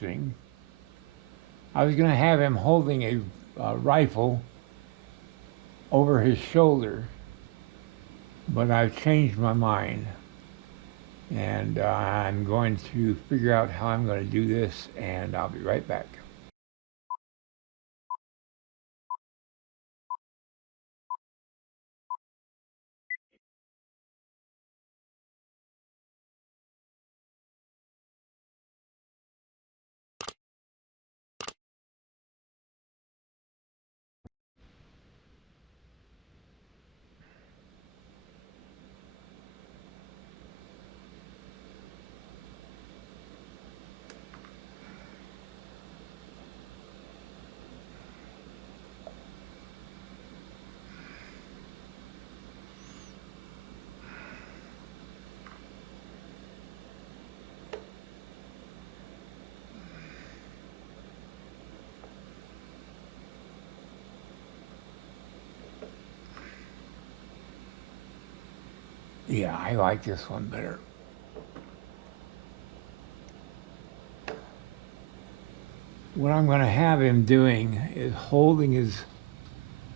interesting. I was going to have him holding a rifle over his shoulder, but I've changed my mind. And I'm going to figure out how I'm going to do this, and I'll be right back. Yeah, I like this one better. What I'm going to have him doing is holding his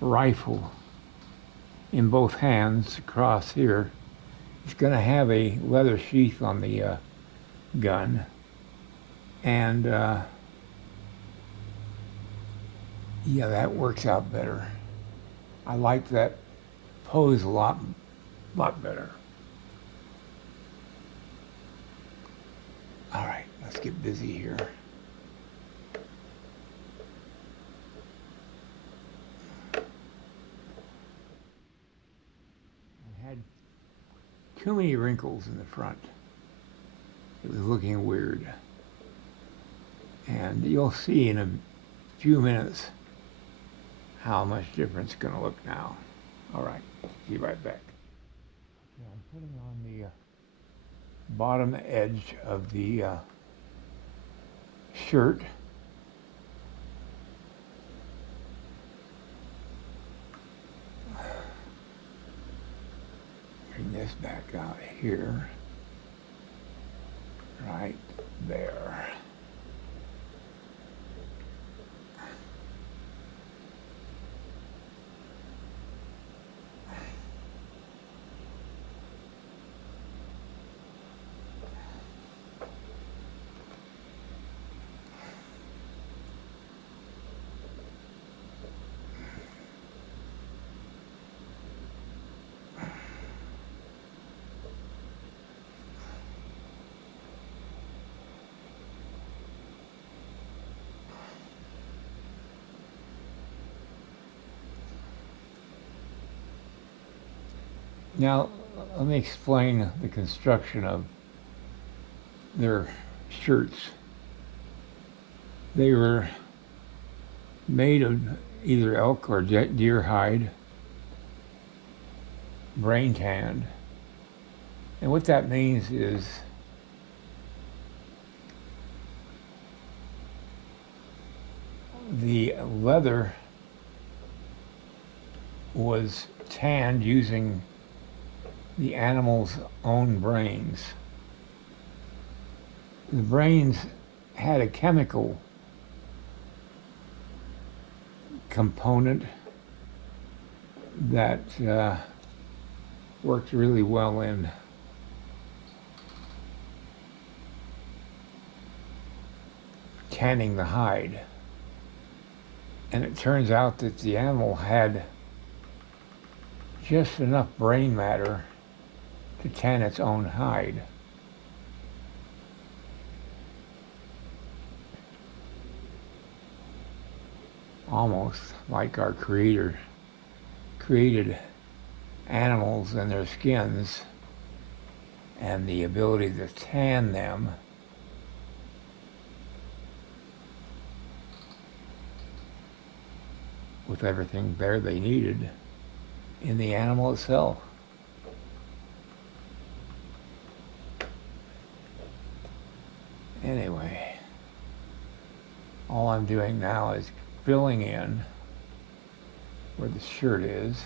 rifle in both hands across here. He's going to have a leather sheath on the gun, and yeah, that works out better. I like that pose a lot better. All right, let's get busy here. I had too many wrinkles in the front. It was looking weird. And you'll see in a few minutes how much different it's going to look now. All right, be right back. Okay, I'm putting on the bottom edge of the shirt. Bring this back out here, right there. Now, let me explain the construction of their shirts. They were made of either elk or deer hide, brain tanned. And what that means is the leather was tanned using the animal's own brains. The brains had a chemical component that worked really well in tanning the hide. And it turns out that the animal had just enough brain matter to tan its own hide. Almost like our Creator created animals and their skins and the ability to tan them with everything there they needed in the animal itself. Anyway, all I'm doing now is filling in where the shirt is.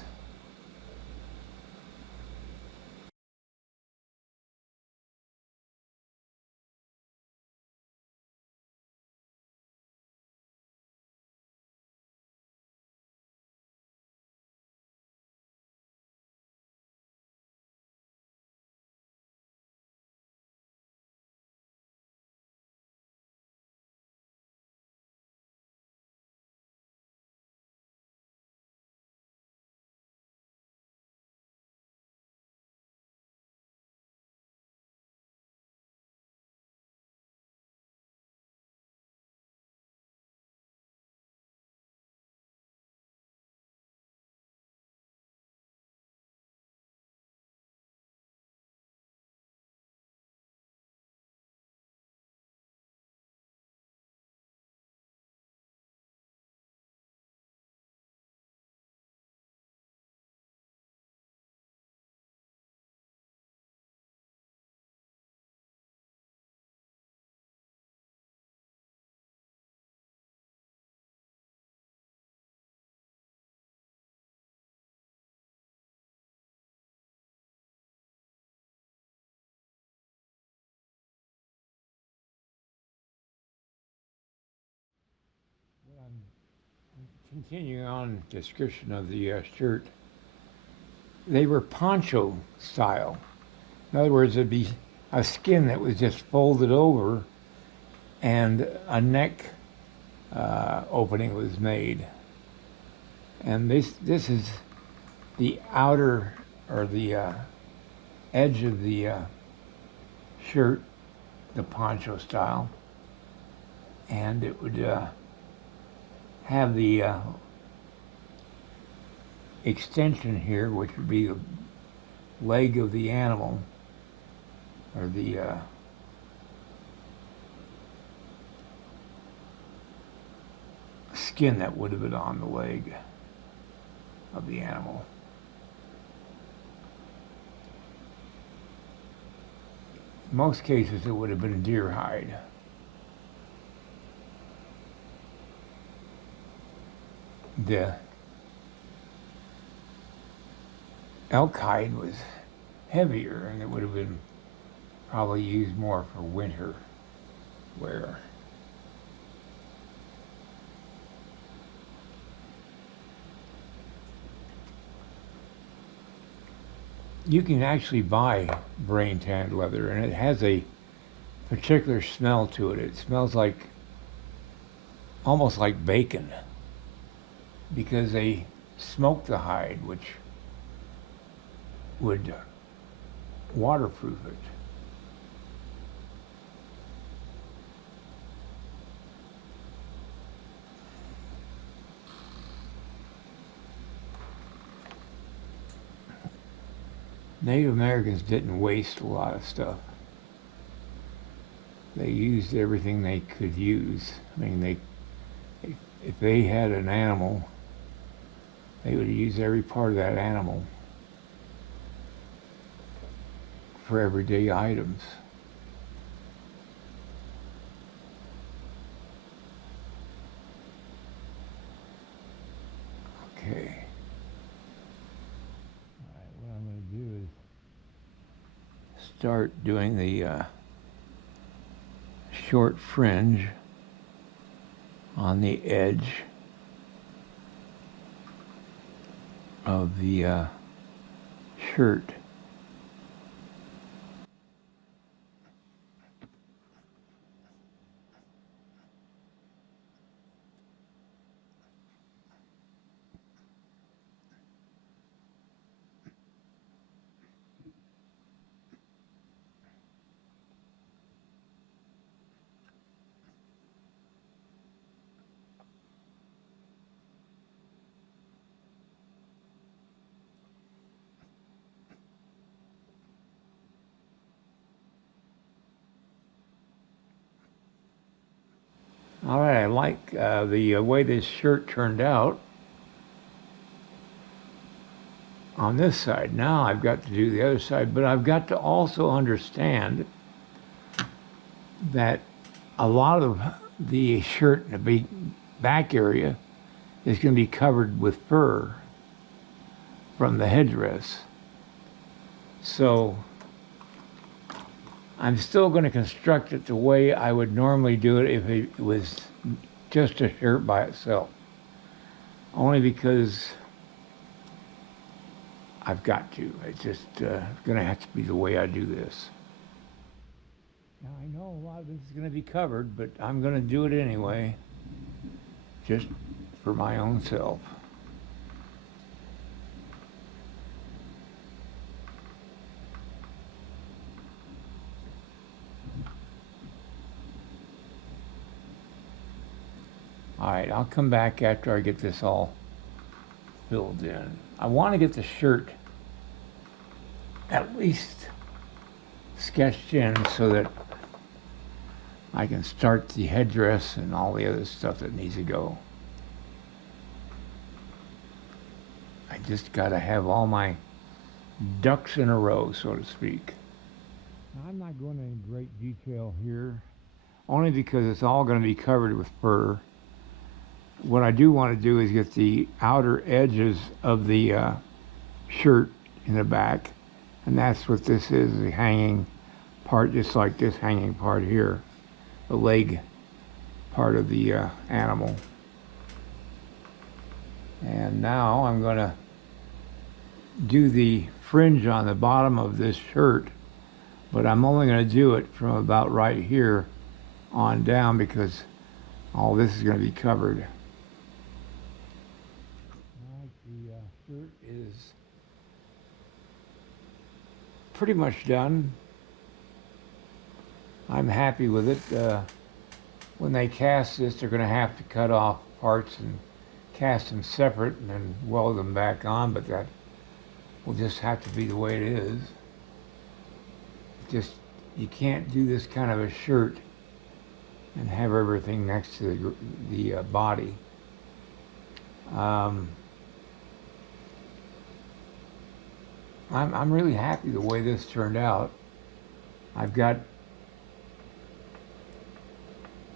Continuing on description of the shirt, they were poncho style. In other words, it'd be a skin that was just folded over and a neck opening was made. And this is the outer or the edge of the shirt, the poncho style, and it would have the extension here, which would be the leg of the animal, or the skin that would have been on the leg of the animal. In most cases, it would have been deer hide. The elk hide was heavier, and it would have been probably used more for winter wear. You can actually buy brain tanned leather, and it has a particular smell to it. It smells like almost like bacon, because they smoke the hide, which would waterproof it. Native Americans didn't waste a lot of stuff. They used everything they could use. I mean, if they had an animal, they would use every part of that animal for everyday items. Okay. All right, what I'm going to do is start doing the short fringe on the edge of the shirt. All right, I like the way this shirt turned out on this side. Now I've got to do the other side, but I've got to also understand that a lot of the shirt in the back area is going to be covered with fur from the headdress. So I'm still going to construct it the way I would normally do it if it was just a shirt by itself. Only because I've got to. It's just going to have to be the way I do this. Now I know a lot of this is going to be covered, but I'm going to do it anyway, just for my own self. All right, I'll come back after I get this all filled in. I want to get the shirt at least sketched in so that I can start the headdress and all the other stuff that needs to go. I just got to have all my ducks in a row, so to speak. Now, I'm not going into great detail here, only because it's all going to be covered with fur. What I do want to do is get the outer edges of the shirt in the back, and that's what this is, the hanging part, just like this hanging part here, the leg part of the animal. And now I'm going to do the fringe on the bottom of this shirt, but I'm only going to do it from about right here on down because all this is going to be covered. Now the shirt is pretty much done. I'm happy with it. When they cast this, they're going to have to cut off parts and cast them separate and then weld them back on, but that will just have to be the way it is. Just, you can't do this kind of a shirt and have everything next to the body. I'm really happy the way this turned out. I've got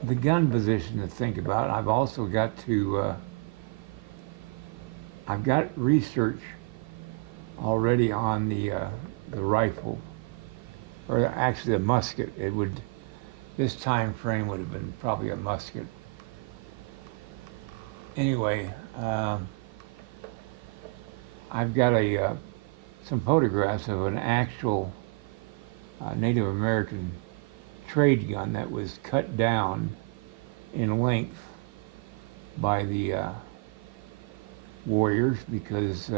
the gun position to think about. I've also got to, I've got research already on the rifle, or actually a musket. It would, this time frame would have been probably a musket. Anyway, I've got some photographs of an actual Native American trade gun that was cut down in length by the warriors because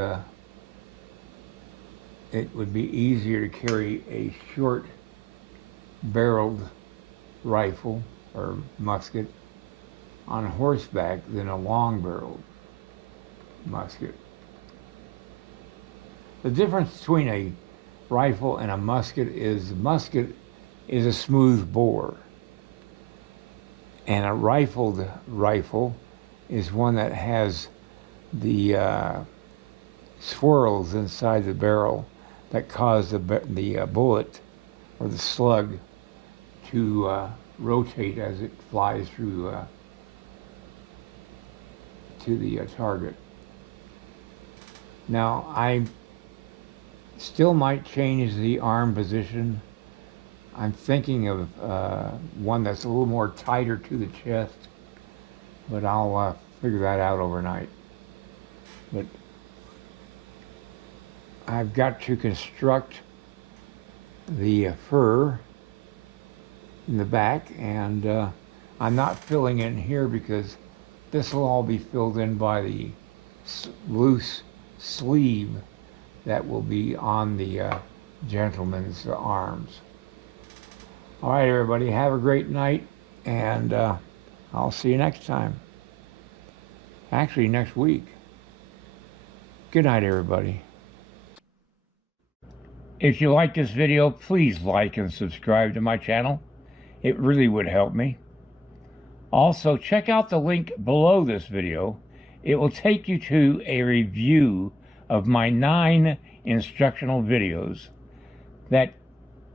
it would be easier to carry a short barreled rifle or musket on horseback than a long barreled musket. The difference between a rifle and a musket is a smooth bore, and a rifled rifle is one that has the swirls inside the barrel that cause the bullet or the slug to rotate as it flies through to the target. Now, I still might change the arm position. I'm thinking of one that's a little more tighter to the chest, but I'll figure that out overnight. But I've got to construct the fur in the back, and I'm not filling in here because this will all be filled in by the loose sleeve that will be on the gentleman's arms. All right, everybody, have a great night, and I'll see you next time. Actually, next week. Good night, everybody. If you like this video, please like and subscribe to my channel. It really would help me. Also, check out the link below this video. It will take you to a review of my 9 instructional videos that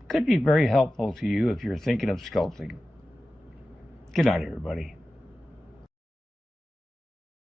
could be very helpful to you if you're thinking of sculpting. Good night, everybody.